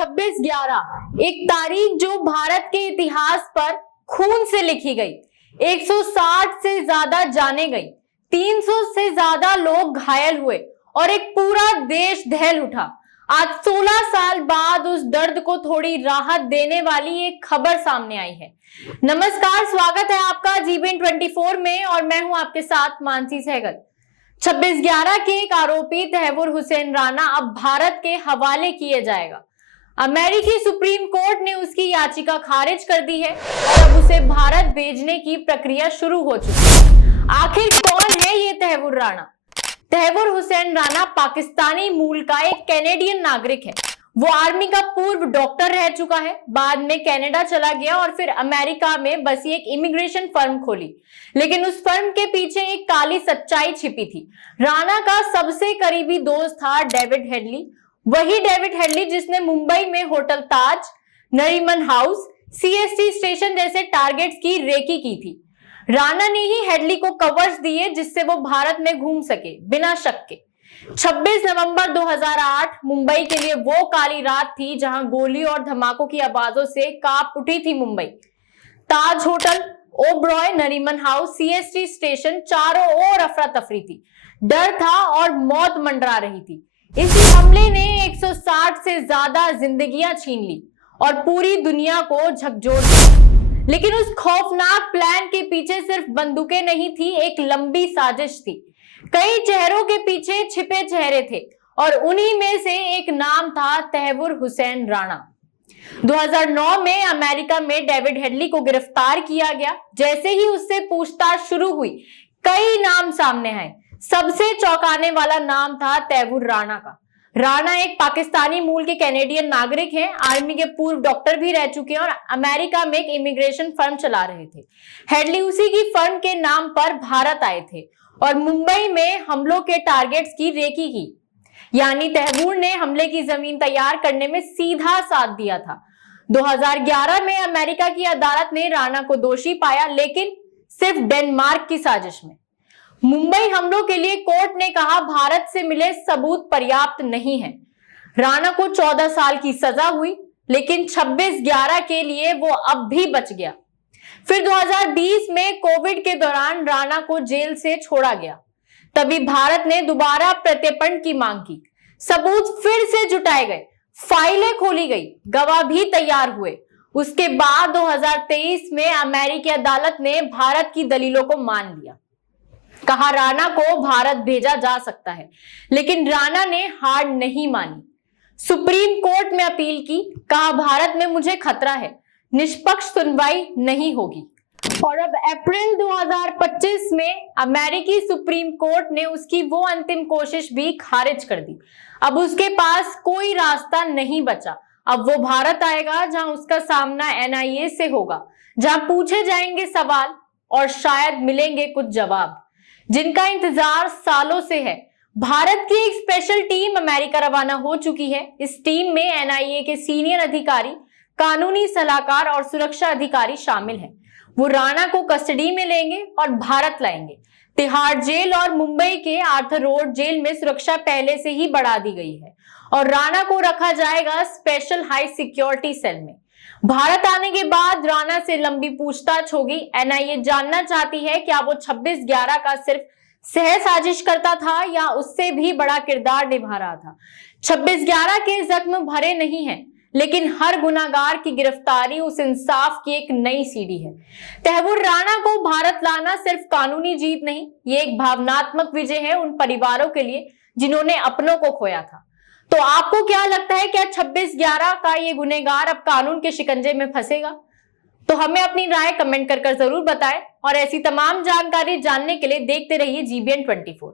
26/11 एक तारीख जो भारत के इतिहास पर खून से लिखी गई, 160 से ज्यादा जाने गई, 300 से ज्यादा लोग घायल हुए और एक पूरा देश दहल उठा। आज 16 साल बाद उस दर्द को थोड़ी राहत देने वाली एक खबर सामने आई है। नमस्कार, स्वागत है आपका जीबीएन 24 में और मैं हूं आपके साथ मानसी सहगल। 26/11 के एक आरोपी तहव्वुर हुसैन राणा अब भारत के हवाले किए जाएगा। अमेरिकी सुप्रीम कोर्ट ने उसकी याचिका खारिज कर दी है और अब उसे भारत भेजने की प्रक्रिया शुरू हो चुकी है। आखिर कौन है ये तहव्वुर राणा? तहव्वुर हुसैन राणा पाकिस्तानी मूल का एक कैनेडियन नागरिक है। वो आर्मी का पूर्व डॉक्टर रह चुका है, बाद में कनाडा चला गया और फिर अमेरिका में बसी एक इमिग्रेशन फर्म खोली। लेकिन उस फर्म के पीछे एक काली सच्चाई छिपी थी। राणा का सबसे करीबी दोस्त था डेविड हेडली, वही डेविड हेडली जिसने मुंबई में होटल ताज, नरीमन हाउस, सीएसटी स्टेशन जैसे टारगेट्स की रेकी की थी। राणा ने ही हेडली को कवर्स दिए जिससे वो भारत में घूम सके बिना शक के। 26 नवंबर 2008 मुंबई के लिए वो काली रात थी जहां गोली और धमाकों की आवाजों से कांप उठी थी Mumbai. Taj hotel, Oberoi, Nariman house, CST station, चारों ओर अफरा तफरी थी, डर था और मौत मंडरा रही थी। इसी हमले ने 160 से ज्यादा जिंदगियां छीन ली और पूरी दुनिया को झकझोर दिया। लेकिन उस खौफनाक प्लान के पीछे सिर्फ बंदूकें नहीं थी, एक लंबी साजिश थी। कई चेहरों के पीछे छिपे चेहरे थे और उन्हीं में से एक नाम था तहव्वुर हुसैन राणा। 2009 में अमेरिका में डेविड हेडली को गिरफ्तार किया गया। जैसे ही उससे पूछताछ शुरू हुई, कई नाम सामने आए। सबसे चौंकाने वाला नाम था तहव्वुर राणा का। राणा एक पाकिस्तानी मूल के कैनेडियन नागरिक हैं, आर्मी के पूर्व डॉक्टर भी रह चुके हैं और अमेरिका में एक इमिग्रेशन फर्म चला रहे थे। हेडली उसी की फर्म के नाम पर भारत आए थे और मुंबई में हमलों के टारगेट्स की रेकी की। यानी तहव्वुर ने हमले की जमीन तैयार करने में सीधा साथ दिया था। 2011 में अमेरिका की अदालत ने राणा को दोषी पाया, लेकिन सिर्फ डेनमार्क की साजिश में। मुंबई हमलों के लिए कोर्ट ने कहा भारत से मिले सबूत पर्याप्त नहीं है। राणा को 14 साल की सजा हुई, लेकिन 26/11 के लिए वो अब भी बच गया। फिर 2020 में कोविड के दौरान राणा को जेल से छोड़ा गया। तभी भारत ने दोबारा प्रत्यर्पण की मांग की। सबूत फिर से जुटाए गए, फाइलें खोली गई, गवाह भी तैयार हुए। उसके बाद 2023 में अमेरिकी अदालत ने भारत की दलीलों को मान लिया। कहा राणा को भारत भेजा जा सकता है, लेकिन राणा ने हार नहीं मानी। सुप्रीम कोर्ट में अपील की, कहा भारत में मुझे खतरा है, निष्पक्ष सुनवाई नहीं होगी। और अब अप्रैल 2025 में अमेरिकी सुप्रीम कोर्ट ने उसकी वो अंतिम कोशिश भी खारिज कर दी। अब उसके पास कोई रास्ता नहीं बचा। अब वो भारत आएगा जहां उसका सामना एनआईए से होगा, जहां पूछे जाएंगे सवाल और शायद मिलेंगे कुछ जवाब जिनका इंतजार सालों से है। भारत की एक स्पेशल टीम अमेरिका रवाना हो चुकी है। इस टीम में एनआईए के सीनियर अधिकारी, कानूनी सलाहकार और सुरक्षा अधिकारी शामिल हैं। वो राणा को कस्टडी में लेंगे और भारत लाएंगे। तिहाड़ जेल और मुंबई के आर्थर रोड जेल में सुरक्षा पहले से ही बढ़ा दी गई है और राणा को रखा जाएगा स्पेशल हाई सिक्योरिटी सेल में। भारत आने के बाद राणा से लंबी पूछताछ होगी। एनआईए जानना चाहती है क्या वो 26/11 का सिर्फ सह साजिश करता था या उससे भी बड़ा किरदार निभा रहा था। 26/11 के जख्म भरे नहीं हैं, लेकिन हर गुनाहगार की गिरफ्तारी उस इंसाफ की एक नई सीढ़ी है। तहव्वुर राणा को भारत लाना सिर्फ कानूनी जीत नहीं, ये एक भावनात्मक विजय है उन परिवारों के लिए जिन्होंने अपनों को खोया था। तो आपको क्या लगता है, क्या 26/11 का ये गुनहगार अब कानून के शिकंजे में फंसेगा? तो हमें अपनी राय कमेंट कर जरूर बताएं और ऐसी तमाम जानकारी जानने के लिए देखते रहिए जीबीएन 24।